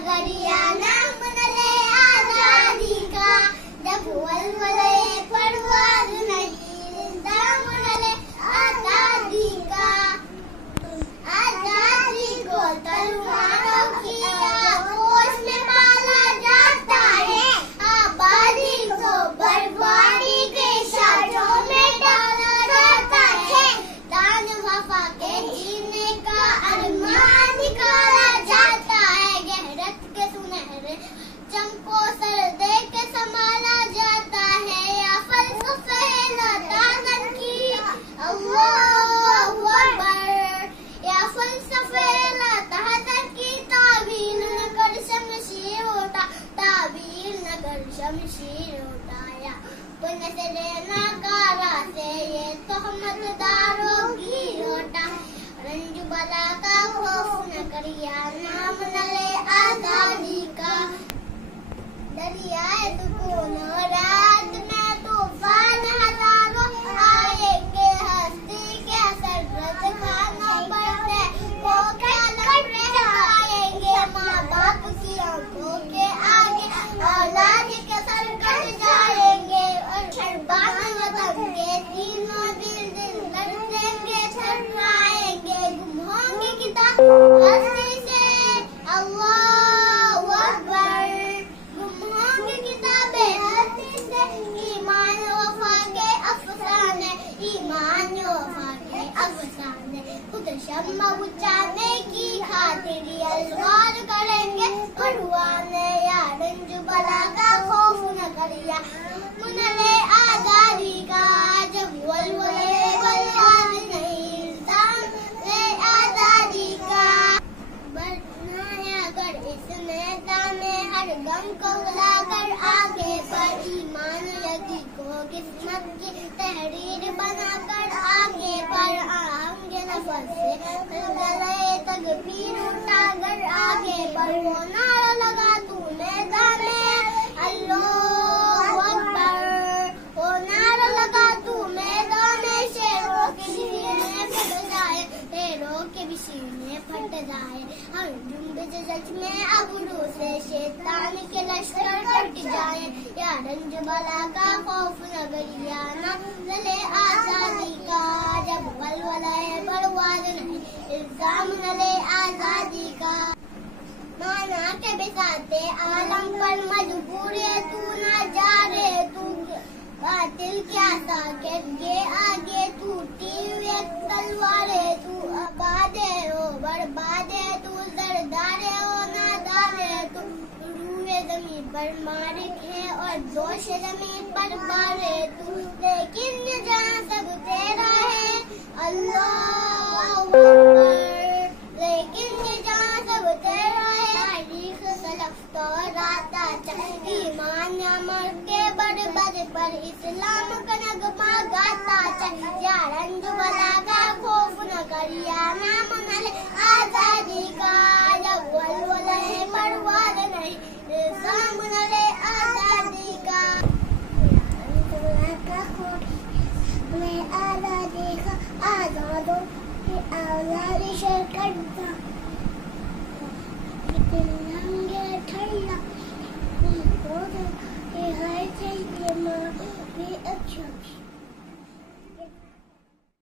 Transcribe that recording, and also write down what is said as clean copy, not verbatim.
नगरिया नाम ले आजादी का, जब वलवले परवाज़ नहीं दामन ले आजादी का। आजादी को तलवारों की आगोश में माला जाता है, आबादी को बर्बादी के शाजों में डाला जाता है। तान वफा के जीने का अरमान निकाला जाता है, गहरत के सुनहरे चमको सर दे के संभाला जाता है। या फलसफे लतानत की अल्लाहु अकबर, या फलसफे लतानत की ताबीर न कर शमशीर होता, ताबीर न कर शमशीर होता। पुन से लेना कारा से ये तोहमतदारों की रोटा, रंज बला का खौफ न करिया नाम न ले आजादी का। दरियाए सुकून रात में तूफान हजारों आएंगे, हस्ती के सररत खाना पड़ते वो क्या लड़े आएंगे। माँ बाप की आंखों के आगे औलाद के सर कट जाएंगे, और शर्बान वतन के तीनों दिल दिल लड़ेंगे थर्राएंगे। गुम होंगे किताब हस्ती से अल्लाहु अकबर, गुम होंगे किताबें हस्ती से। ईमान वफा के अफसाने, ईमान वफा के अफसाने, खुद शम्मा बुझाने की खातिर अलवार करेंगे परवाने। या रंज बला का खौफ न करिया मुन ले आजादी का, जब वलवले परवाज़ नहीं दाम ले आजादी का। बढ़ना है अगर इस मैदान में हर गम को भुलाकर आगे पर, ईमान यकी को किस्मत की तहरीर बनाकर आगे पर। आएंगे नफस से गले तक पीर उठाकर आगे पर, वो नारा लगा तू मैदान में अल्लाहु अकबर, वो नारा लगा तू मैदान में। शेरों के सीने फट जाए, शेरों के भी सीने फट जाए, हर जुम्बिश सच में अबरू से शैतान के लश्कर कट जाए। या रंज बला का खौफ नगरिया नाम ले आजादी का, जब वलवला परवाज़ नहीं इल्जाम न ले आजादी का। माना के बिसाते आलम पर मजबूर है तू ना जा रे, तू बातिल क्या साकेत के आगे टूटी हुई तलवारे। तू आबाद है ओ बर्बाद है, तू जरदार है ओ नादार है। तू रूए जमीन पर मालिक है और जोश जमीन पर बारे तू, लेकिन जहाँ सब तेरा है अल्लाहु अकबर, लेकिन जहाँ सब तेरा है। तारीख सलफ तो राता ईमान अमर के बड़ बड़ पर इस्लाम का नगमा गाता चल। या रंज बला का खौफ न करिया नाम न ले आजादी का, जब वलवले परवाज़ नहीं इल्जाम न ले आजादी का। रंज बला का खौफ न आजादी का, आजादों की औलाद शरकत नंगे ठल्ला हर चाहिए माँ भी अच्छा।